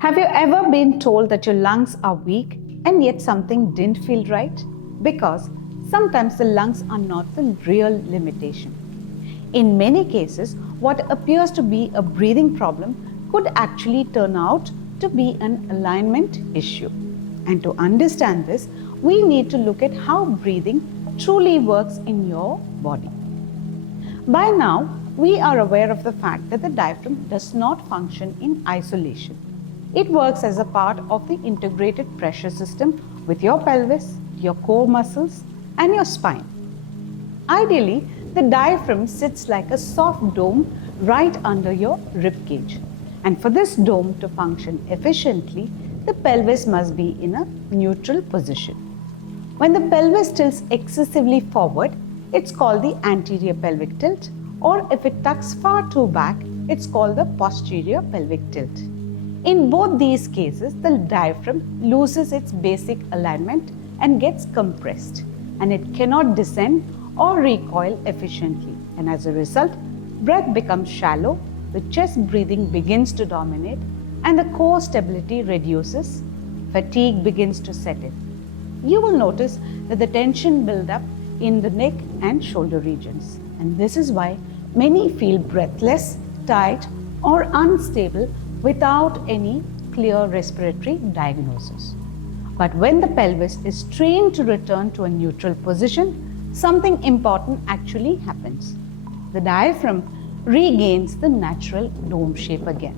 Have you ever been told that your lungs are weak and yet something didn't feel right? Because sometimes the lungs are not the real limitation. In many cases, what appears to be a breathing problem could actually turn out to be an alignment issue. And to understand this, we need to look at how breathing truly works in your body. By now, we are aware of the fact that the diaphragm does not function in isolation. It works as a part of the integrated pressure system with your pelvis, your core muscles, and your spine. Ideally, the diaphragm sits like a soft dome right under your rib cage. And for this dome to function efficiently, the pelvis must be in a neutral position. When the pelvis tilts excessively forward, it's called the anterior pelvic tilt, or if it tucks far too back, it's called the posterior pelvic tilt. In both these cases, the diaphragm loses its basic alignment and gets compressed, and it cannot descend or recoil efficiently. And as a result, breath becomes shallow, the chest breathing begins to dominate, and the core stability reduces, fatigue begins to set in. You will notice that the tension builds up in the neck and shoulder regions. And this is why many feel breathless, tight, or unstable without any clear respiratory diagnosis. But when the pelvis is trained to return to a neutral position, something important actually happens. The diaphragm regains the natural dome shape again,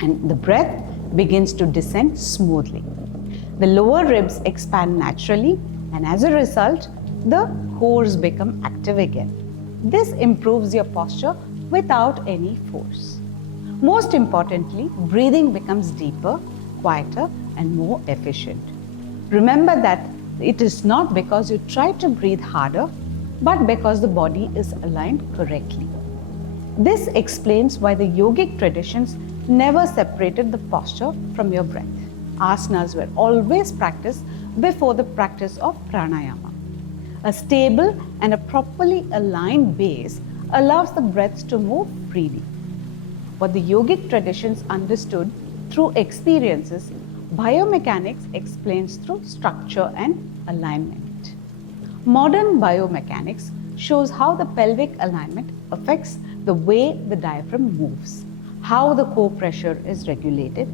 and the breath begins to descend smoothly. The lower ribs expand naturally, and as a result, the cores become active again. This improves your posture without any force. Most importantly, breathing becomes deeper, quieter, and more efficient. Remember that it is not because you try to breathe harder, but because the body is aligned correctly. This explains why the yogic traditions never separated the posture from your breath. Asanas were always practiced before the practice of pranayama. A stable and a properly aligned base allows the breath to move freely. What the yogic traditions understood through experiences, biomechanics explains through structure and alignment. Modern biomechanics shows how the pelvic alignment affects the way the diaphragm moves, how the core pressure is regulated.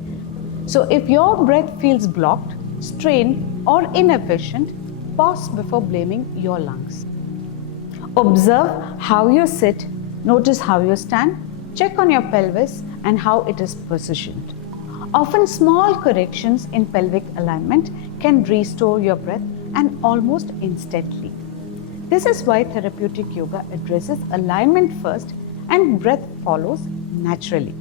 So if your breath feels blocked, strained, or inefficient, pause before blaming your lungs. Observe how you sit, notice how you stand, check on your pelvis and how it is positioned. Often small corrections in pelvic alignment can restore your breath and almost instantly. This is why therapeutic yoga addresses alignment first and breath follows naturally.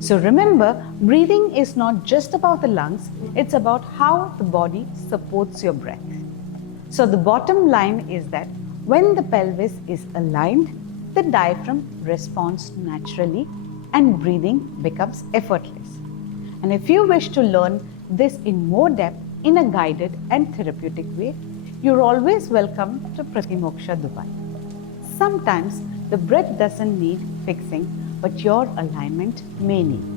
So remember, breathing is not just about the lungs, it's about how the body supports your breath. So the bottom line is that when the pelvis is aligned, the diaphragm responds naturally and breathing becomes effortless. And if you wish to learn this in more depth in a guided and therapeutic way, you're always welcome to Pratimoksha Dubai. Sometimes the breath doesn't need fixing, but your alignment may need.